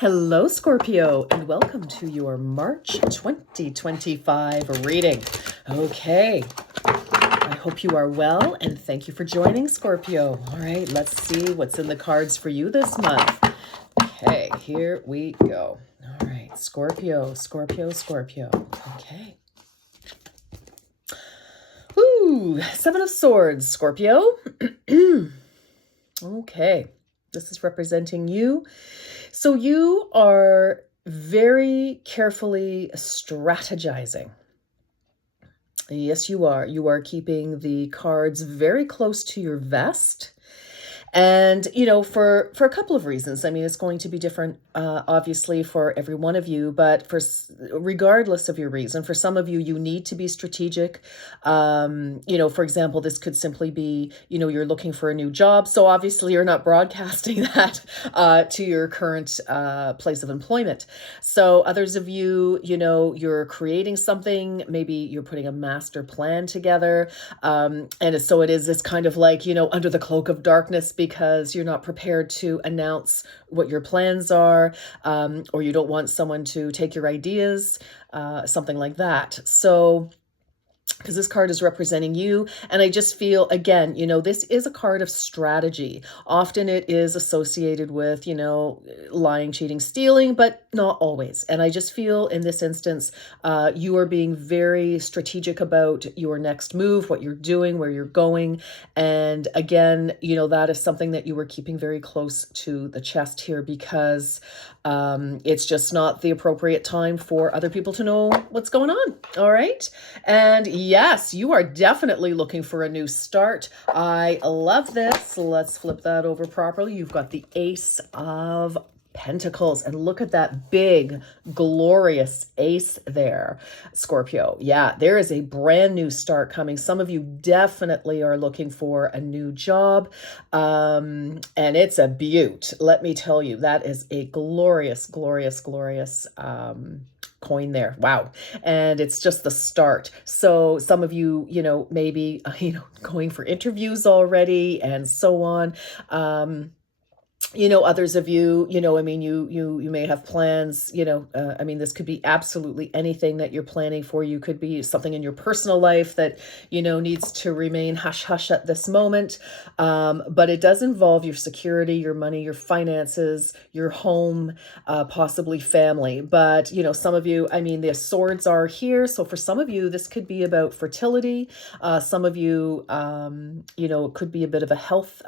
Hello, Scorpio, and welcome to your March 2025 reading. Okay, I hope you are well, and thank you for joining, Scorpio. All right, let's see what's in the cards for you this month. Okay, here we go. All right, Scorpio. Okay. Ooh, Seven of Swords, Scorpio. Okay, this is representing you. So you are very carefully strategizing. Yes, you are. You are keeping the cards very close to your vest. And, for a couple of reasons. I mean, it's going to be different, obviously, for every one of you, but regardless of your reason, for some of you, you need to be strategic. For example, this could simply be, you're looking for a new job. So obviously you're not broadcasting that to your current place of employment. So others of you, you're creating something, maybe you're putting a master plan together. And so it is this kind of like, under the cloak of darkness, because you're not prepared to announce what your plans are, or you don't want someone to take your ideas, something like that. So, because this card is representing you. And I just feel, again, this is a card of strategy. Often it is associated with, lying, cheating, stealing, but not always. And I just feel in this instance, you are being very strategic about your next move, what you're doing, where you're going. And again, that is something that you were keeping very close to the chest here, because it's just not the appropriate time for other people to know what's going on. All right. And yes, you are definitely looking for a new start. I love this. Let's flip that over properly. You've got the Ace of Pentacles, and look at that big, glorious ace there, Scorpio. Yeah, there is a brand new start coming. Some of you definitely are looking for a new job, and it's a beaut. Let me tell you, that is a glorious, glorious, glorious coin there. Wow. And it's just the start. So some of you, maybe, going for interviews already and so on. Others of you, you may have plans, this could be absolutely anything that you're planning for. You could be something in your personal life that, needs to remain hush hush at this moment. But it does involve your security, your money, your finances, your home, possibly family. But, some of you, the swords are here. So for some of you, this could be about fertility. Some of you, it could be a bit of a health,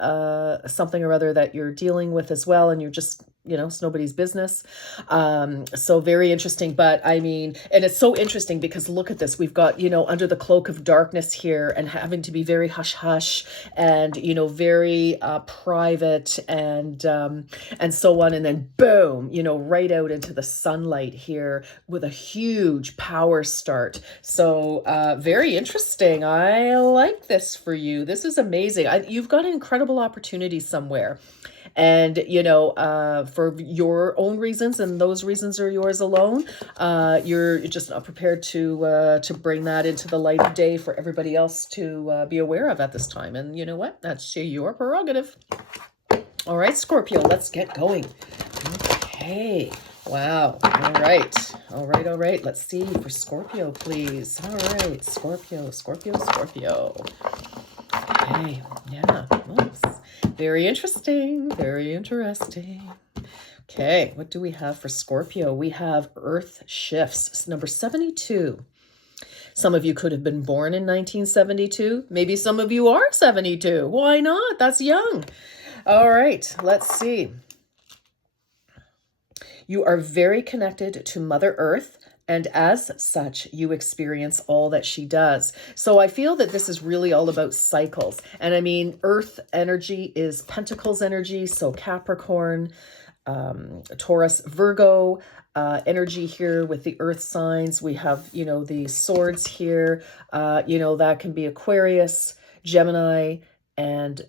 something or other that you're dealing with as well, and you're just, it's nobody's business. So very interesting. But and it's so interesting because look at this. We've got, under the cloak of darkness here, and having to be very hush hush and, very private and so on. And then boom, right out into the sunlight here with a huge power start. So very interesting. I like this for you. This is amazing. You've got an incredible opportunity somewhere. And, for your own reasons, and those reasons are yours alone, you're just not prepared to bring that into the light of day for everybody else to be aware of at this time. And you know what? That's your prerogative. All right, Scorpio, let's get going. Okay. Wow. All right. Let's see for Scorpio, please. All right, Scorpio. Okay. Yeah. Oops. Very interesting. Okay, what do we have for Scorpio? We have Earth shifts, number 72. Some of you could have been born in 1972. Maybe some of you are 72. Why not? That's young. All right, let's see. You are very connected to Mother Earth, and as such, you experience all that she does. So I feel that this is really all about cycles. And Earth energy is Pentacles energy. So Capricorn, Taurus, Virgo energy here with the earth signs. We have, the swords here. That can be Aquarius, Gemini, and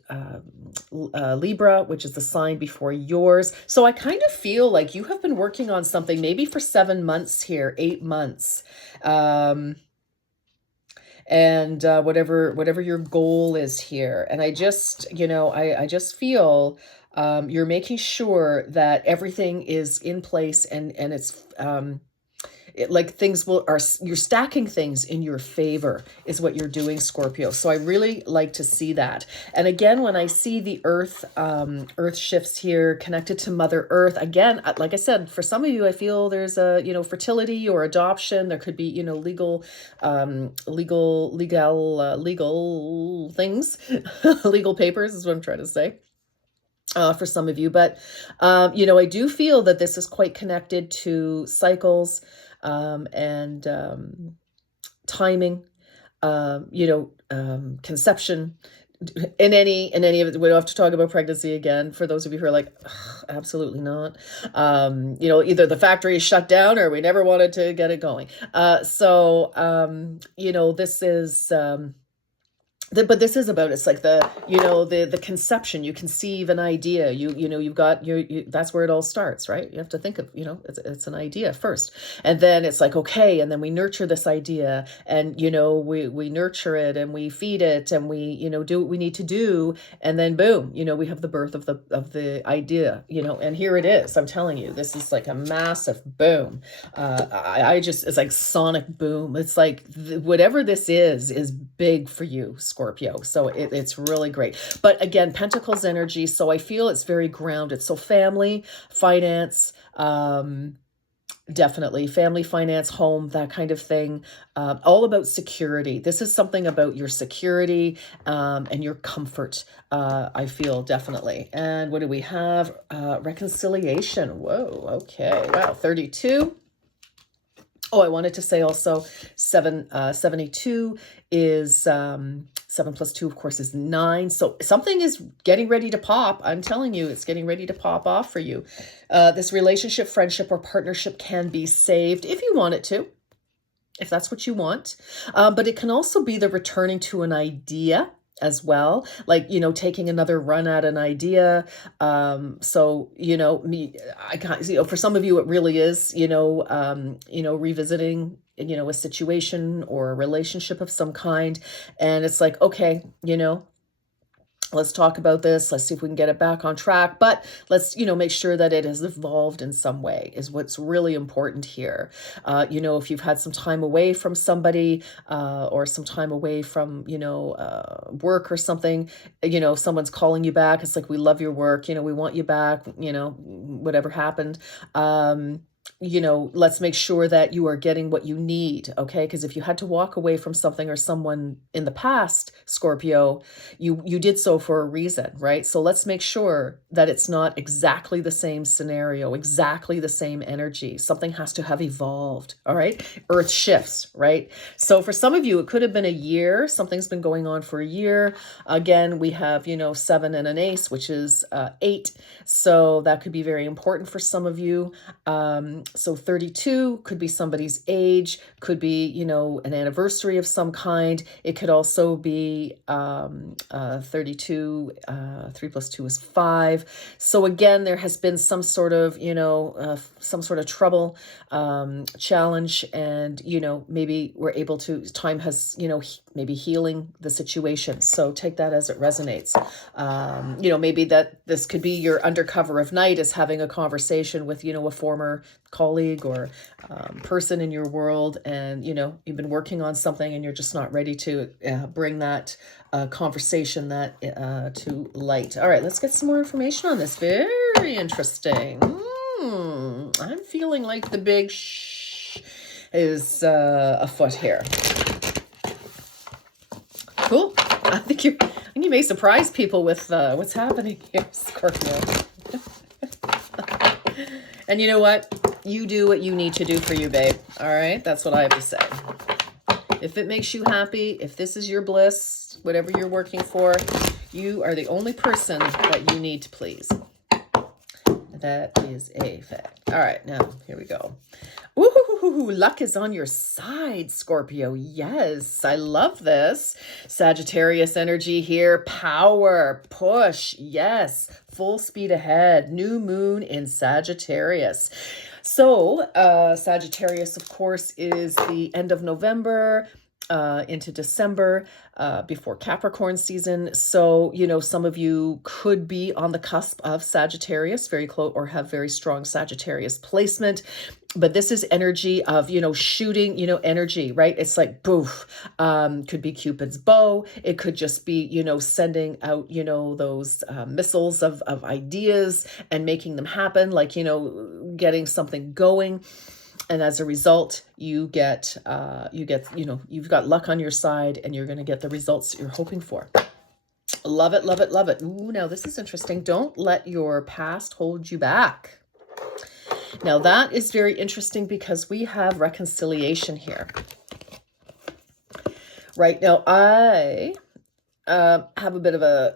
Libra, which is the sign before yours. So I kind of feel like you have been working on something maybe for 7 months here, 8 months. And whatever your goal is here. And I just, I just feel You're making sure that everything is in place, and it's like things you're stacking things in your favor is what you're doing, Scorpio. So I really like to see that. And again, when I see the earth shifts here connected to Mother Earth, again, like I said, for some of you, I feel there's a, fertility or adoption. There could be, legal things, legal papers is what I'm trying to say. For some of you, but I do feel that this is quite connected to cycles, and timing, conception. In any of it, we don't have to talk about pregnancy again. For those of you who are like, absolutely not. Either the factory is shut down or we never wanted to get it going. This is. But this is about, it's like the conception. You conceive an idea. You've got that's where it all starts, right? You have to think of, it's an idea first, and then it's like, okay, and then we nurture this idea, and we nurture it, and we feed it, and we do what we need to do, and then boom, we have the birth of the idea, and here it is. I'm telling you, this is like a massive boom. It's like sonic boom. It's like whatever this is big for you, Scorpio. So it's really great. But again, Pentacles energy. So I feel it's very grounded. So family, finance, definitely family, finance, home, that kind of thing. All about security. This is something about your security, and your comfort. I feel definitely. And what do we have? Reconciliation. Whoa. Okay. Wow. 32. Oh, I wanted to say also 72 is 7 plus 2, of course, is 9. So something is getting ready to pop. I'm telling you, it's getting ready to pop off for you. This relationship, friendship, or partnership can be saved if you want it to, if that's what you want. But it can also be the returning to an idea as well, like taking another run at an idea. I can't, for some of you it really is revisiting a situation or a relationship of some kind, and it's like, okay, let's talk about this. Let's see if we can get it back on track. But let's, make sure that it has evolved in some way is what's really important here. If you've had some time away from somebody, or some time away from, work or something, someone's calling you back. It's like, we love your work. We want you back, whatever happened. Let's make sure that you are getting what you need, okay? Because if you had to walk away from something or someone in the past, Scorpio, you did so for a reason, right? So let's make sure that it's not exactly the same scenario, exactly the same energy. Something has to have evolved, all right? Earth shifts, right? So for some of you, it could have been a year. Something's been going on for a year. Again, we have, 7 and an ace, which is 8. So that could be very important for some of you. So 32 could be somebody's age, could be, an anniversary of some kind. It could also be 32, 3 plus 2 is 5. So again, there has been some sort of, some sort of trouble, challenge, and, maybe we're able to, time has, maybe healing the situation. So take that as it resonates. Maybe that this could be your undercover of night is having a conversation with, a former colleague or person in your world, and you've been working on something and you're just not ready to bring that conversation that to light. All right, let's get some more information on this. Very interesting. I'm feeling like the big shh is afoot here. Cool. I think you may surprise people with what's happening here, Scorpio. And you know what? You do what you need to do for you, babe. All right? That's what I have to say. If it makes you happy, if this is your bliss, whatever you're working for, you are the only person that you need to please. That is a fact. All right, now, here we go. Ooh, luck is on your side, Scorpio. Yes, I love this. Sagittarius energy here. Power, push, yes. Full speed ahead. New moon in Sagittarius. So, Sagittarius, of course, is the end of November. into December, before Capricorn season. So, some of you could be on the cusp of Sagittarius, very close, or have very strong Sagittarius placement. But this is energy of, shooting, energy, right? It's like, boof, could be Cupid's bow. It could just be, sending out, those missiles of ideas and making them happen, like, getting something going. And as a result, you've got luck on your side, and you're going to get the results you're hoping for. Love it, love it, love it. Ooh, now this is interesting. Don't let your past hold you back. Now that is very interesting because we have reconciliation here. Right now, I have a bit of a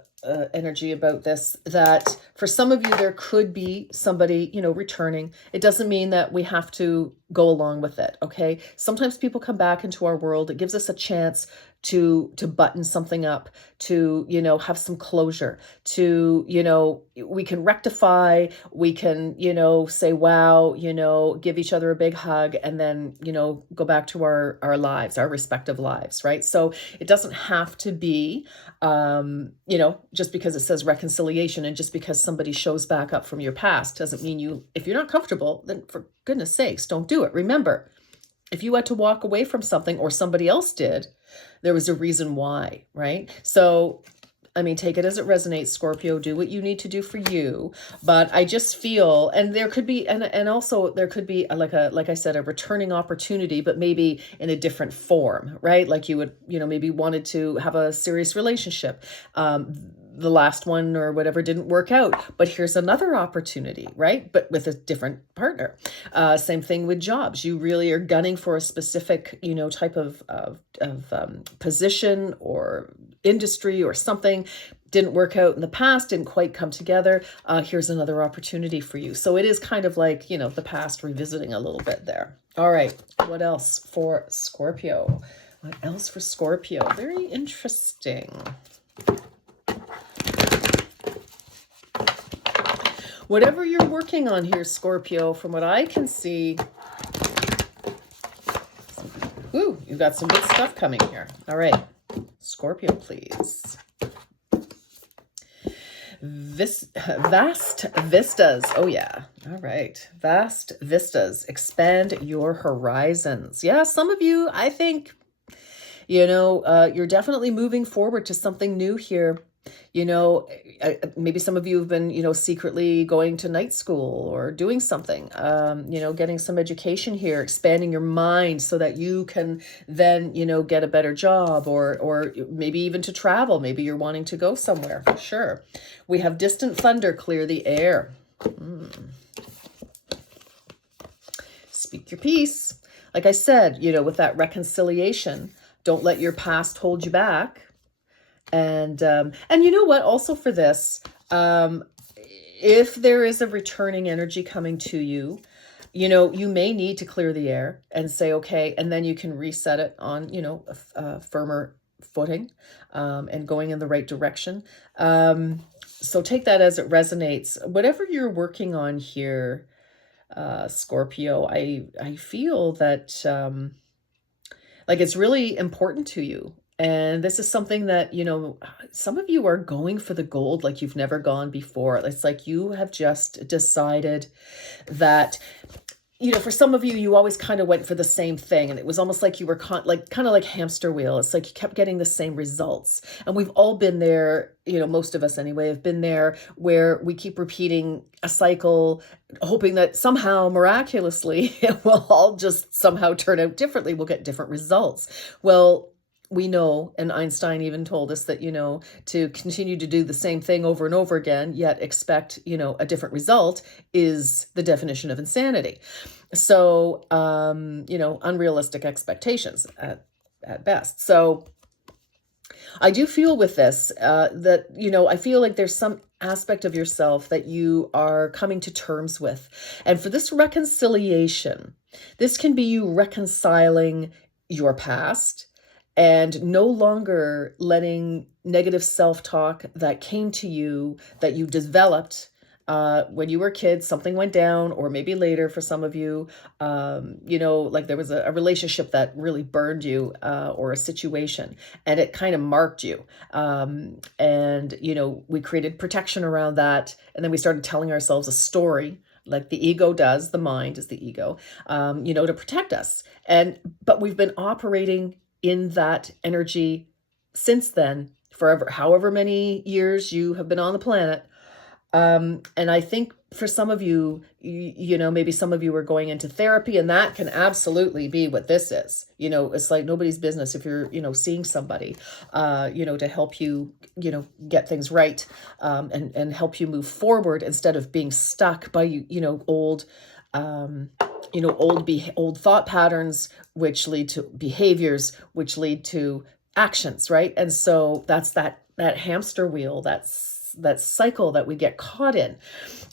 energy about this, that for some of you, there could be somebody, returning. It doesn't mean that we have to go along with it. Okay. Sometimes people come back into our world. It gives us a chance to button something up, to, have some closure, to, we can rectify, we can, say, wow, give each other a big hug, and then, go back to our lives, our respective lives. Right. So it doesn't have to be, just because it says reconciliation, and just because somebody shows back up from your past doesn't mean if you're not comfortable, then for goodness sakes, don't do it. Remember, if you had to walk away from something, or somebody else did, there was a reason why, right? So, take it as it resonates, Scorpio. Do what you need to do for you. But I just feel, and there could be, and also there could be like I said, a returning opportunity, but maybe in a different form, right? Like you would, maybe wanted to have a serious relationship. The last one or whatever didn't work out, but here's another opportunity, right? But with a different partner. Same thing with jobs. You really are gunning for a specific, type of position or industry or something. Didn't work out in the past, didn't quite come together. Here's another opportunity for you. So it is kind of like, the past revisiting a little bit there. All right. What else for Scorpio? What else for Scorpio? Very interesting. Whatever you're working on here, Scorpio, from what I can see, ooh, you've got some good stuff coming here. All right, Scorpio, please. Vast vistas. Oh, yeah. All right. Vast vistas. Expand your horizons. Yeah, some of you, I think, you're definitely moving forward to something new here. Maybe some of you have been, secretly going to night school or doing something, getting some education here, expanding your mind so that you can then, get a better job, or maybe even to travel. Maybe you're wanting to go somewhere. Sure. We have distant thunder, clear the air. Speak your piece. Like I said, with that reconciliation, don't let your past hold you back. And you know what, also for this, if there is a returning energy coming to you, you may need to clear the air and say, okay, and then you can reset it on, a firmer footing, and going in the right direction. So take that as it resonates. Whatever you're working on here, Scorpio, I feel that, like it's really important to you. And this is something that, some of you are going for the gold like you've never gone before. It's like you have just decided that, for some of you, you always kind of went for the same thing. And it was almost like you were kind of like hamster wheel. It's like you kept getting the same results. And we've all been there, most of us anyway, have been there, where we keep repeating a cycle, hoping that somehow, miraculously, it will all just somehow turn out differently. We'll get different results. Well, we know, and Einstein even told us that, to continue to do the same thing over and over again, yet expect, a different result, is the definition of insanity. So, unrealistic expectations at best. So I do feel with this, that, I feel like there's some aspect of yourself that you are coming to terms with. And for this reconciliation, this can be you reconciling your past, and no longer letting negative self-talk that came to you, that you developed when you were kids, something went down, or maybe later for some of you, like there was a relationship that really burned you, or a situation, and it kind of marked you. And, we created protection around that. And then we started telling ourselves a story, like the ego does, the mind is the ego, to protect us. But we've been operating in that energy since then, forever, however many years you have been on the planet. And I think for some of you, maybe some of you are going into therapy, and that can absolutely be what this is. It's like nobody's business if you're, seeing somebody, to help you, get things right, and help you move forward instead of being stuck by, old, old thought patterns, which lead to behaviors, which lead to actions, right? And so that's that hamster wheel, that cycle that we get caught in,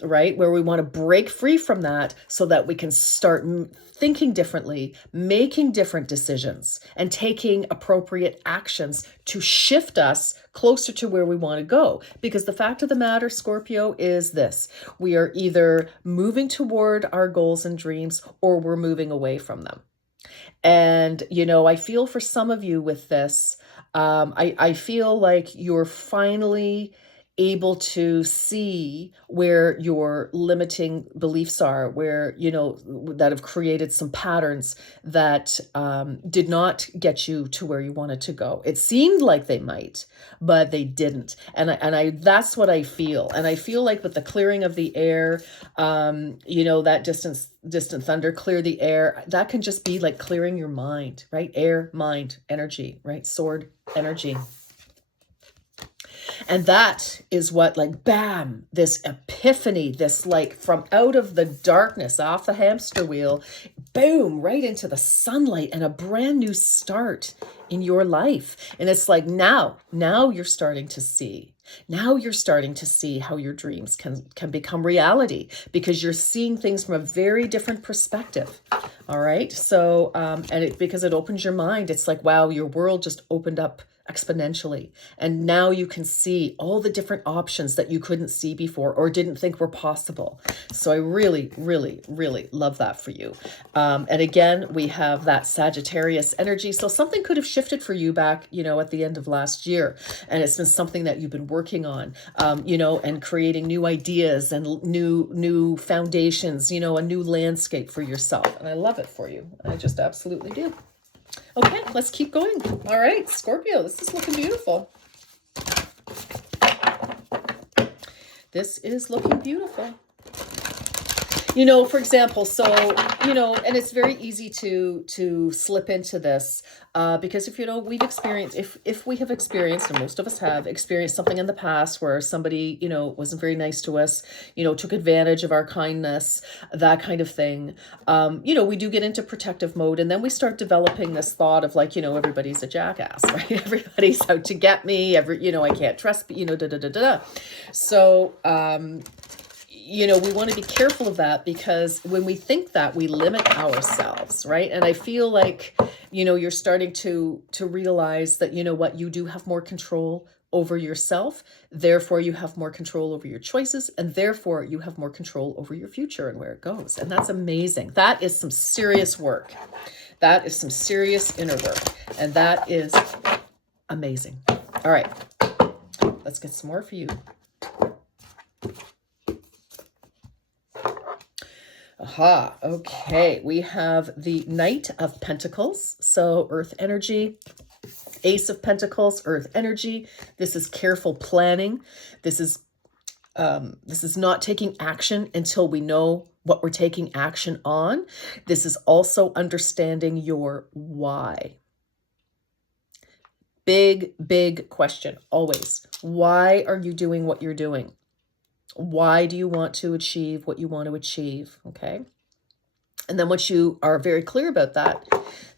right? Where we want to break free from that so that we can start thinking differently, making different decisions, and taking appropriate actions to shift us closer to where we want to go. Because the fact of the matter, Scorpio, is this: we are either moving toward our goals and dreams, or we're moving away from them. And, I feel for some of you with this, I feel like you're finally able to see where your limiting beliefs are, where, that have created some patterns that did not get you to where you wanted to go. It seemed like they might, but they didn't. And I that's what I feel. And I feel like with the clearing of the air, that distant thunder, clear the air, that can just be like clearing your mind, right? Air, mind, energy, right? Sword, energy. And that is what, like, bam, this epiphany, this like from out of the darkness, off the hamster wheel, boom, right into the sunlight and a brand new start in your life. And it's like, now you're starting to see. Now you're starting to see how your dreams can become reality, because you're seeing things from a very different perspective. All right. So, because it opens your mind, it's like, wow, your world just opened up exponentially. And now you can see all the different options that you couldn't see before or didn't think were possible. So I really, really, really love that for you. And again, we have that Sagittarius energy. So something could have shifted for you back, at the end of last year. And it's been something that you've been working on, and creating new ideas and new foundations, a new landscape for yourself. And I love it for you. I just absolutely do. Okay, let's keep going. All right, Scorpio, this is looking beautiful. This is looking beautiful. For example, so, and it's very easy to slip into this, because if, we've experienced, if we have experienced, and most of us have experienced something in the past where somebody, wasn't very nice to us, took advantage of our kindness, that kind of thing, we do get into protective mode. And then we start developing this thought of like, everybody's a jackass, right? Everybody's out to get me, I can't trust, So, we want to be careful of that, because when we think that, we limit ourselves, right? And I feel like, you're starting to realize that, what, you do have more control over yourself. Therefore, you have more control over your choices, and therefore you have more control over your future and where it goes. And that's amazing. That is some serious work. That is some serious inner work. And that is amazing. All right, let's get some more for you. Aha, okay. We have the Knight of Pentacles, so Earth energy. Ace of Pentacles, Earth energy. This is careful planning. This is not taking action until we know what we're taking action on. This is also understanding your why. Big, big question, always. Why are you doing what you're doing? Why do you want to achieve what you want to achieve? Okay. And then once you are very clear about that,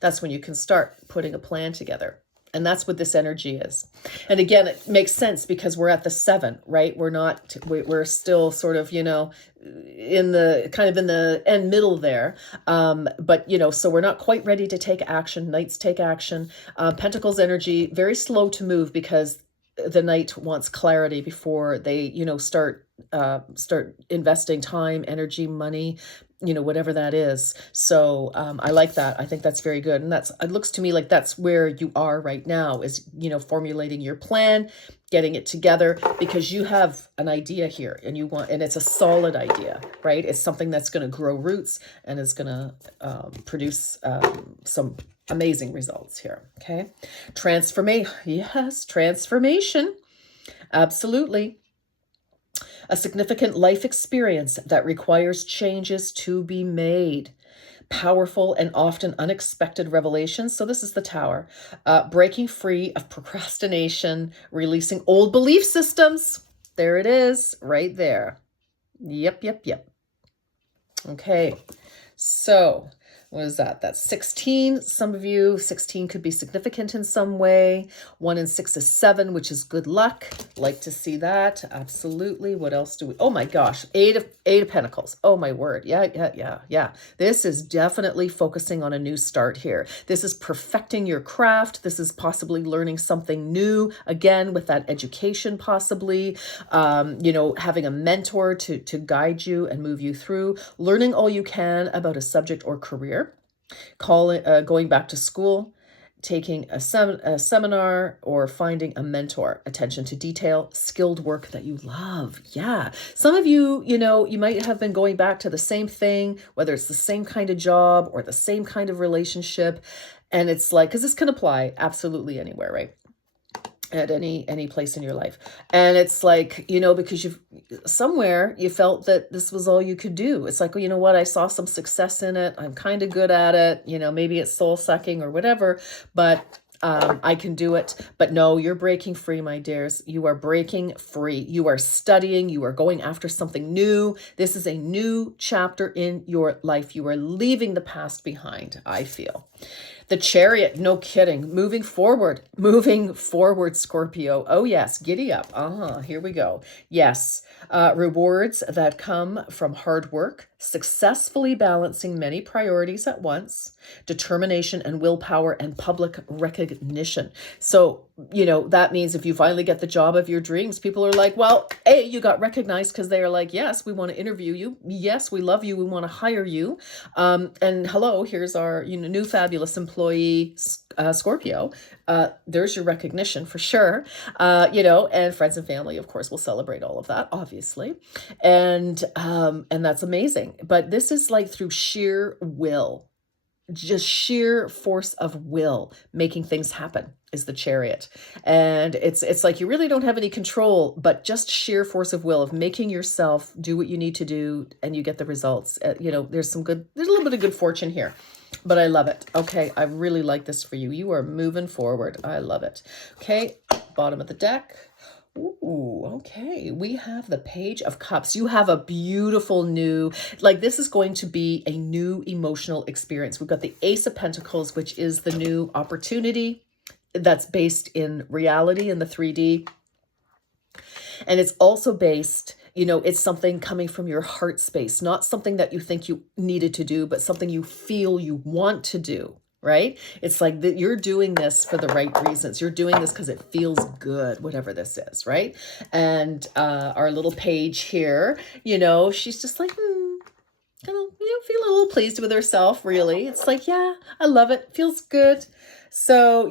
that's when you can start putting a plan together. And that's what this energy is. And again, it makes sense because we're at the 7, right? We're still sort of, in the end middle there. But, so we're not quite ready to take action. Knights take action. Pentacles energy, very slow to move because the Knight wants clarity before they, start start investing time, energy, money, whatever that is. So I like that. I think that's very good. And it looks to me like that's where you are right now is, formulating your plan, getting it together, because you have an idea here and and it's a solid idea, right? It's something that's going to grow roots and is going to produce some amazing results here. Okay. Transformation. Yes. Transformation. Absolutely. A significant life experience that requires changes to be made. Powerful and often unexpected revelations. So this is the Tower. Breaking free of procrastination, releasing old belief systems. There it is, right there. Yep, yep, yep. Okay, so what is that? That's 16. Some of you, 16 could be significant in some way. 1 and 6 is 7, which is good luck. Like to see that. Absolutely. What else do we? Oh my gosh. 8 of Pentacles. Oh my word. Yeah. This is definitely focusing on a new start here. This is perfecting your craft. This is possibly learning something new. Again, with that education, possibly, having a mentor to guide you and move you through, learning all you can about a subject or career. Going back to school, taking a seminar, or finding a mentor. Attention to detail, skilled work that you love. Yeah. Some of you, you might have been going back to the same thing, whether it's the same kind of job or the same kind of relationship. And it's like, because this can apply absolutely anywhere, right? At any place in your life. And it's like, because somewhere you felt that this was all you could do. It's like, well, you know what? I saw some success in it. I'm kind of good at it. Maybe it's soul sucking or whatever, but I can do it. But no, you're breaking free, my dears. You are breaking free. You are studying. You are going after something new. This is a new chapter in your life. You are leaving the past behind, I feel. The Chariot, no kidding. Moving forward, Scorpio. Oh yes, giddy up. Here we go. Yes, rewards that come from hard work, successfully balancing many priorities at once, determination and willpower, and public recognition. So, that means if you finally get the job of your dreams, people are like, well, A, you got recognized because they are like, yes, we want to interview you. Yes, we love you. We want to hire you. And hello, here's our new fabulous employee, Scorpio. There's your recognition for sure. And friends and family, of course, will celebrate all of that, obviously. And that's amazing. But this is like through sheer will. Just sheer force of will making things happen is the Chariot. And it's like you really don't have any control, but just sheer force of will of making yourself do what you need to do, and you get the results. There's a little bit of good fortune here, but I love it. Okay, I really like this for you. You are moving forward. I love it. Okay, bottom of the deck. Ooh, okay. We have the Page of Cups. You have a beautiful new, this is going to be a new emotional experience. We've got the Ace of Pentacles, which is the new opportunity that's based in reality in the 3D. And it's also based, it's something coming from your heart space, not something that you think you needed to do, but something you feel you want to do. Right? It's like that you're doing this for the right reasons. You're doing this because it feels good, whatever this is, right? And our little page here, she's just like, kind of, feeling a little pleased with herself, really. It's like, yeah, I love it. Feels good. So,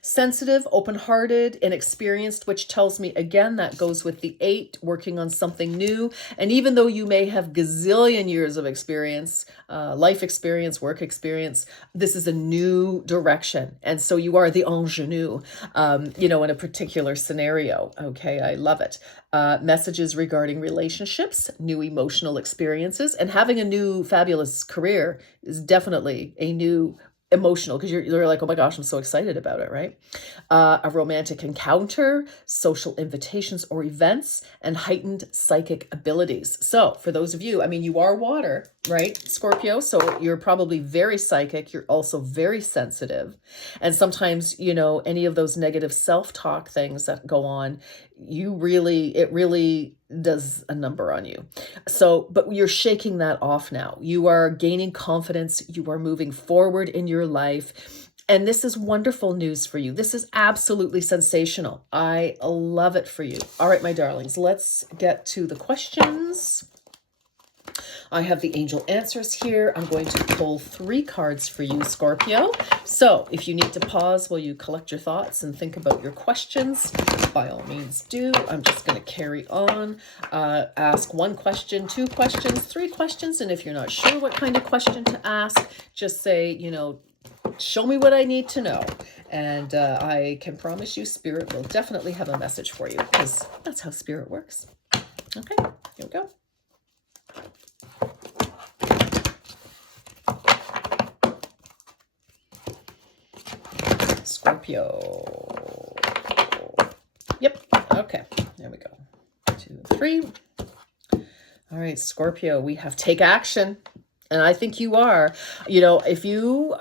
sensitive, open-hearted, inexperienced, which tells me, again, that goes with the 8, working on something new. And even though you may have gazillion years of experience, life experience, work experience, this is a new direction. And so you are the ingenue, in a particular scenario. Okay, I love it. Messages regarding relationships, new emotional experiences, and having a new fabulous career is definitely a new emotional, because you're like, oh my gosh, I'm so excited about it, right? A romantic encounter, social invitations or events, and heightened psychic abilities. So for those of you, you are water, right, Scorpio? So you're probably very psychic. You're also very sensitive. And sometimes, any of those negative self-talk things that go on, it really does a number on you. So, but you're shaking that off now. You are gaining confidence. You are moving forward in your life. And this is wonderful news for you. This is absolutely sensational. I love it for you. All right, my darlings, let's get to the questions. I have the angel answers here. I'm going to pull 3 cards for you, Scorpio. So if you need to pause while you collect your thoughts and think about your questions, by all means do. I'm just going to carry on. Ask 1 question, 2 questions, 3 questions. And if you're not sure what kind of question to ask, just say, show me what I need to know. And I can promise you Spirit will definitely have a message for you, because that's how Spirit works. Okay, here we go. Scorpio. Yep. Okay. There we go. 2, 3. All right, Scorpio, we have take action. And I think you are. If you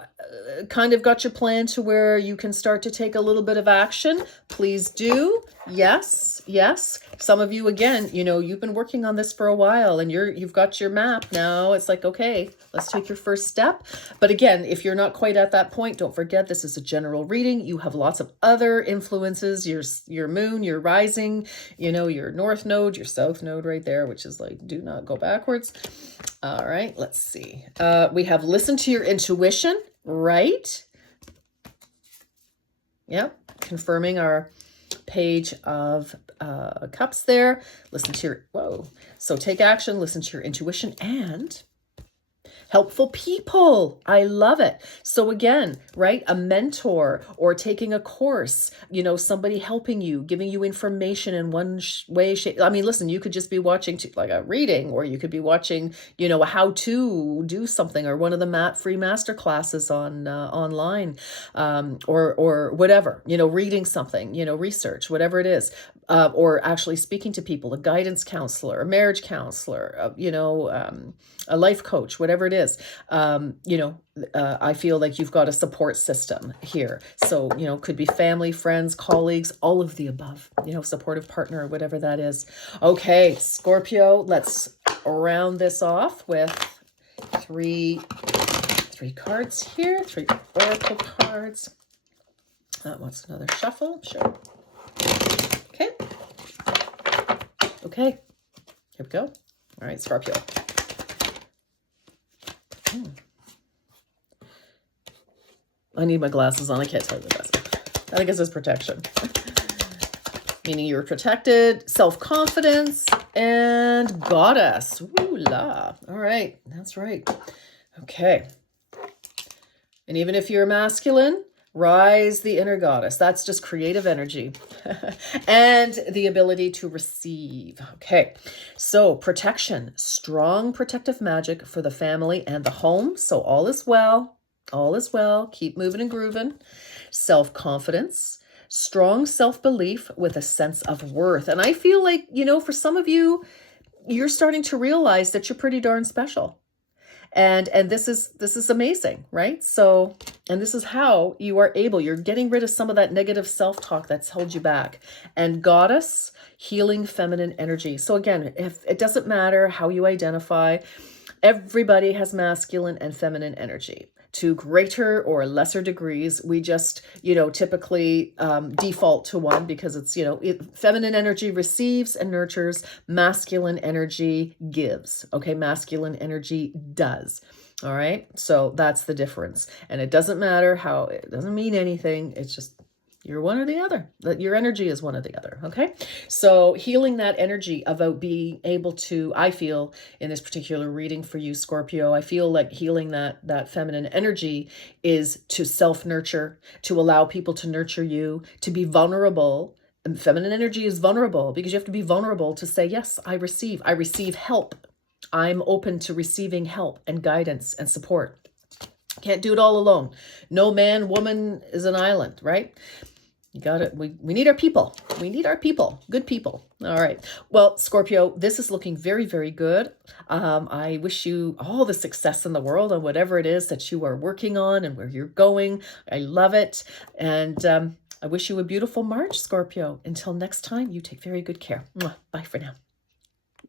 kind of got your plan to where you can start to take a little bit of action, please do. Yes, yes. Some of you, again, you've been working on this for a while and you've got your map now. It's like, okay, let's take your first step. But again, if you're not quite at that point, don't forget this is a general reading. You have lots of other influences, your moon, your rising, your north node, your south node right there, which is like, do not go backwards. All right, let's see. We have listen to your intuition, right? Yep, confirming our Page of Cups there. Listen to so take action, listen to your intuition, and helpful people. I love it. So again, right? A mentor or taking a course, somebody helping you, giving you information in one way, shape. I mean, listen, you could just be watching like a reading, or you could be watching, a how to do something, or one of the free master classes on online, or whatever, reading something, research, whatever it is, or actually speaking to people, a guidance counselor, a marriage counselor, a life coach, whatever it is. I feel like you've got a support system here. So, could be family, friends, colleagues, all of the above, supportive partner, or whatever that is. Okay, Scorpio, let's round this off with three cards here, 3 oracle cards. What's another shuffle? Sure. Okay, here we go. All right, Scorpio. I need my glasses on. I can't tell you the best. I think it says protection. Meaning you're protected, self-confidence, and goddess. Ooh la. All right, that's right. Okay. And even if you're masculine, rise the inner goddess. That's just creative energy. And the ability to receive. Okay, so protection, strong protective magic for the family and the home. So all is well. All is well. Keep moving and grooving. Self-confidence, strong self-belief with a sense of worth. And I feel like, for some of you, you're starting to realize that you're pretty darn special. And this is amazing, right? So, and this is how you're getting rid of some of that negative self-talk that's held you back. And goddess, healing feminine energy. So again, if it doesn't matter how you identify, everybody has masculine and feminine energy to greater or lesser degrees. We just, typically default to one because it's, feminine energy receives and nurtures, masculine energy gives. Okay, masculine energy does. All right, so that's the difference. And it doesn't matter how, it doesn't mean anything. It's just, you're one or the other. Your energy is one or the other, okay? So healing that energy about being able to, I feel in this particular reading for you, Scorpio, I feel like healing that feminine energy is to self-nurture, to allow people to nurture you, to be vulnerable. And feminine energy is vulnerable because you have to be vulnerable to say, yes, I receive help. I'm open to receiving help and guidance and support. Can't do it all alone. No man, woman is an island, right? You got it. We need our people. We need our people. Good people. All right. Well, Scorpio, this is looking very, very good. I wish you all the success in the world on whatever it is that you are working on and where you're going. I love it. And I wish you a beautiful March, Scorpio. Until next time, you take very good care. Mwah. Bye for now.